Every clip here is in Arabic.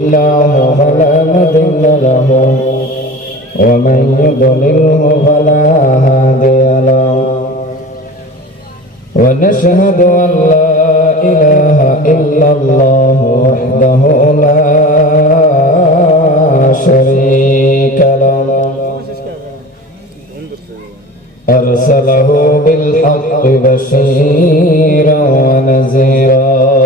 الله فلا مضل له. ومن يضلله فلا هادي له. ونشهد أن لا إله إلا الله وحده لا شريك له. أرسله بالحق بشيرا ونذيرا.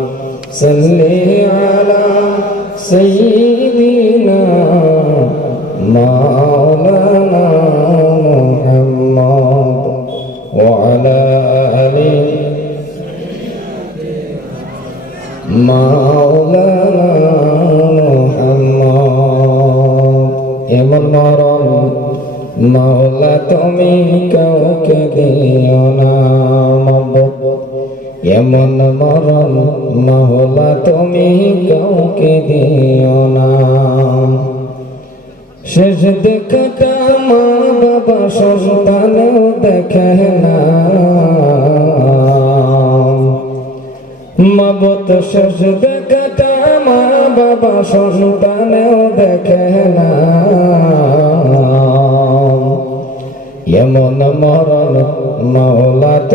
صل على سيدنا مولانا محمد وعلى آله مولانا محمد এমন মরণ মাওলা তুমি কাউকে দিও না মহব্বত এমন মরণ মাওলা তুমি কাউকে দিও না। শেষ দেখাটা মা বাবা সন্তানেও দেখে না। মবত শেষ দেখাটা মা বাবা সন্তানেও দেখে না।